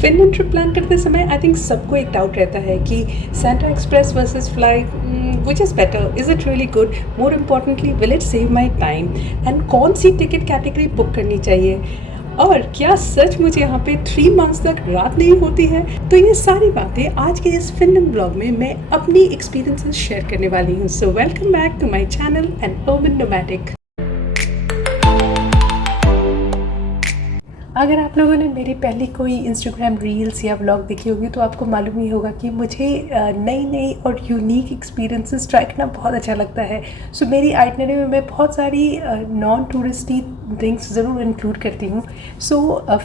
Finland trip plan करते समय I think सबको एक डाउट रहता है कि Santa express versus flight, which is better, is it really good, more importantly will it save my time, and कौन सी ticket category book करनी चाहिए, और क्या सच मुझे यहाँ पे 3 मंथ्स तक रात नहीं होती है। तो ये सारी बातें आज के इस फिनलैंड ब्लॉग में मैं अपनी एक्सपीरियंसेस शेयर करने वाली हूँ। So welcome back to my channel and Urban Nomadic. अगर आप लोगों ने मेरी पहली कोई इंस्टाग्राम रील्स या व्लॉग देखी होगी तो आपको मालूम ही होगा कि मुझे नई नई और यूनिक एक्सपीरियंसेस ट्राई करना बहुत अच्छा लगता है। सो मेरी आइटनरी में मैं बहुत सारी नॉन टूरिस्टी थिंग्स ज़रूर इंक्लूड करती हूँ। सो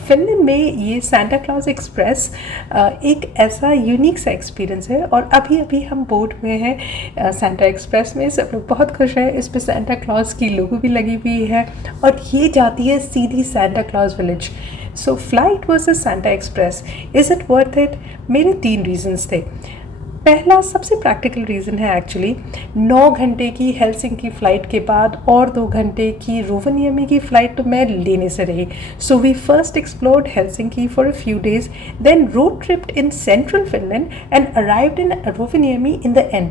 फिनलैंड में ये सांता क्लॉज एक्सप्रेस एक ऐसा यूनिक सा एक्सपीरियंस है, और अभी अभी हम बोट में हैं सांता एक्सप्रेस में। सब लोग बहुत खुश हैं। इस पर सांता क्लॉज की लोगो भी लगी हुई है और ये जाती है सीधी Santa Claus village. So flight versus Santa Express, is it worth it? मेरे 3 रीजंस थे। पहला सबसे प्रैक्टिकल रीज़न है एक्चुअली 9 घंटे की हेलसिंकी फ़्लाइट के बाद और 2 घंटे की रोवनियमी की फ़्लाइट तो मैं लेने से रही। So we first explored Helsinki for a few days, then road tripped in central Finland and arrived in Rovaniemi in the end.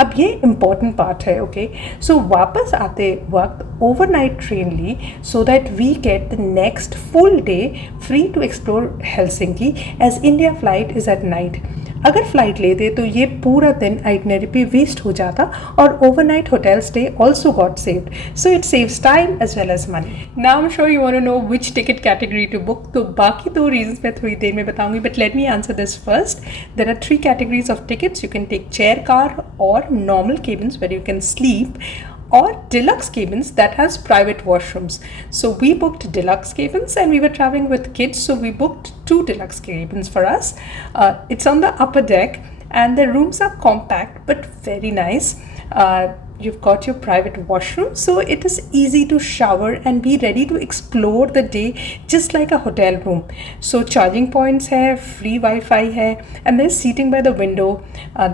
अब ये इम्पॉर्टेंट पार्ट है, ओके। सो वापस आते वक्त ओवरनाइट ट्रेन ली so that we get the next full day free to explore Helsinki as India flight is at night. अगर flight लेते तो ये पूरा दिन आइटनरी पे वेस्ट हो जाता, और overnight hotel stay also got saved, so it saves time as well as money. Now I am sure you want to know which ticket category to book. तो बाकी 2 रीजंस मैं थोड़ी देर में बताऊंगी, but let me answer this first. There are 3 categories of tickets. You can take chair car और normal cabins where you can sleep, or deluxe cabins that has private washrooms. So we booked deluxe cabins, and we were traveling with kids, so we booked 2 deluxe cabins for us. It's on the upper deck and the rooms are compact but very nice. You've got your private washroom, so it is easy to shower and be ready to explore the day just like a hotel room. So charging points hai, free Wi-Fi hai, and there's seating by the window.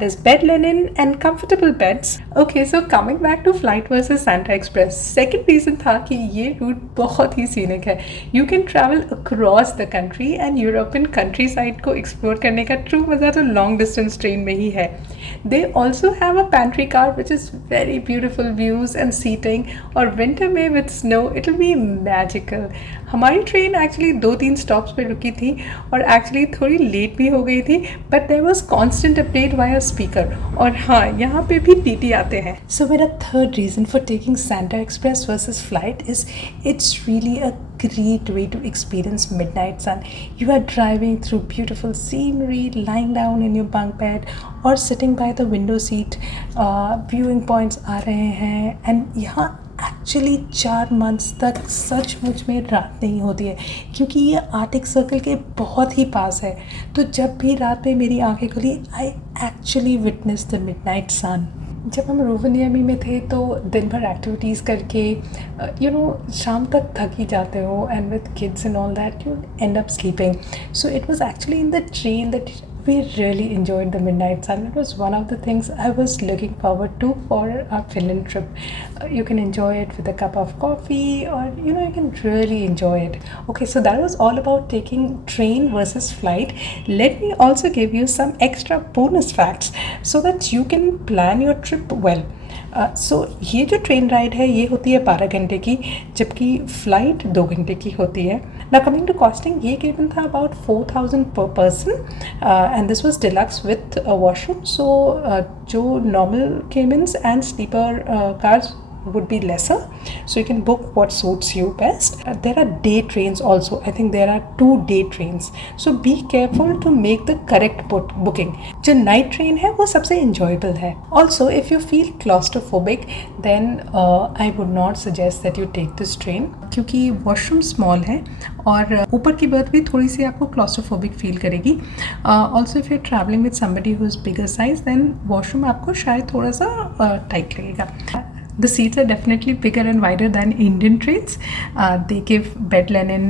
There's bed linen and comfortable beds. Okay, so coming back to flight versus Santa Express, second reason था कि ये route बहुत ही scenic है. You can travel across the country, and European countryside को explore करने का true मज़ा तो long distance train में ही है. They also have a pantry car which is very beautiful views and seating, और winter में with snow it will be magical. हमारी ट्रेन एक्चुअली 2-3 स्टॉप्स पे रुकी थी और एक्चुअली थोड़ी लेट भी हो गई थी, but there was constant update via speaker, और हाँ यहाँ पे भी टीटी आते हैं। सो मेरा third reason for taking Santa express versus flight is it's really a great way to experience midnight sun. You are driving through beautiful scenery, lying down in your bunk bed or sitting by the window seat. Viewing points आ रहे हैं, and यहाँ actually 4 months तक सचमुच में रात नहीं होती है, क्योंकि ये आर्टिक सर्कल के बहुत ही पास है। तो जब भी रात में मेरी आंखें खुली, I actually witness the midnight sun. जब हम रोवनियमी में थे तो दिन भर एक्टिविटीज़ करके शाम तक थक ही जाते हो, and with kids and all that you and up sleeping. So it was actually in the train that we really enjoyed the midnight sun. It was one of the things I was looking forward to for our Finland trip. You can enjoy it with a cup of coffee, or you can really enjoy it. Okay, so that was all about taking train versus flight. Let me also give you some extra bonus facts so that you can plan your trip well. सो ये जो train ride है ये होती है 12 घंटे की, जबकि flight 2 घंटे की होती है. ना कमिंग टू कॉस्टिंग, ये केबिन था about 4,000 per person, and this was deluxe with washroom. So जो normal cabins and sleeper cars would be lesser, so you can book what suits you best. There are day trains also. I think there are 2 day trains, so be careful to make the correct booking. जो night train है वो सबसे enjoyable है. Also, if you feel claustrophobic, then I would not suggest that you take this train, क्योंकि washroom small है और ऊपर की berth भी थोड़ी सी आपको claustrophobic feel करेगी. Also, if you're traveling with somebody who is bigger size, then washroom आपको शायद थोड़ा सा tight लगेगा. The seats are definitely bigger and wider than Indian trains. They give bed linen,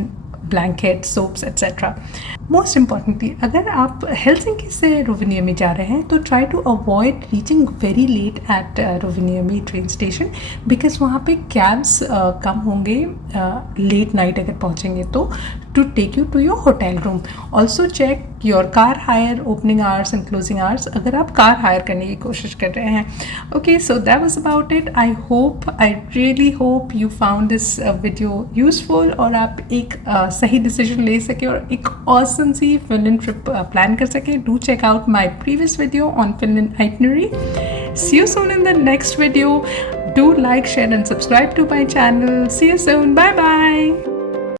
blankets, soaps, etc. Most importantly अगर आप Helsinki से Rovaniemi जा रहे हैं तो try to avoid reaching very late at Rovaniemi train station, because वहाँ पे cabs कम होंगे लेट नाइट अगर पहुँचेंगे तो, to take you to your hotel room. Also check your car hire opening hours and closing hours अगर आप car hire करने की कोशिश कर रहे हैं. Okay, so that was about it. I really hope you found this video useful और आप एक सही decision ले सके और एक awesome सी Finland trip plan कर सके. Do check out my previous video on Finland itinerary. See you soon in the next video. Do like, share and subscribe to my channel. See you soon. Bye bye.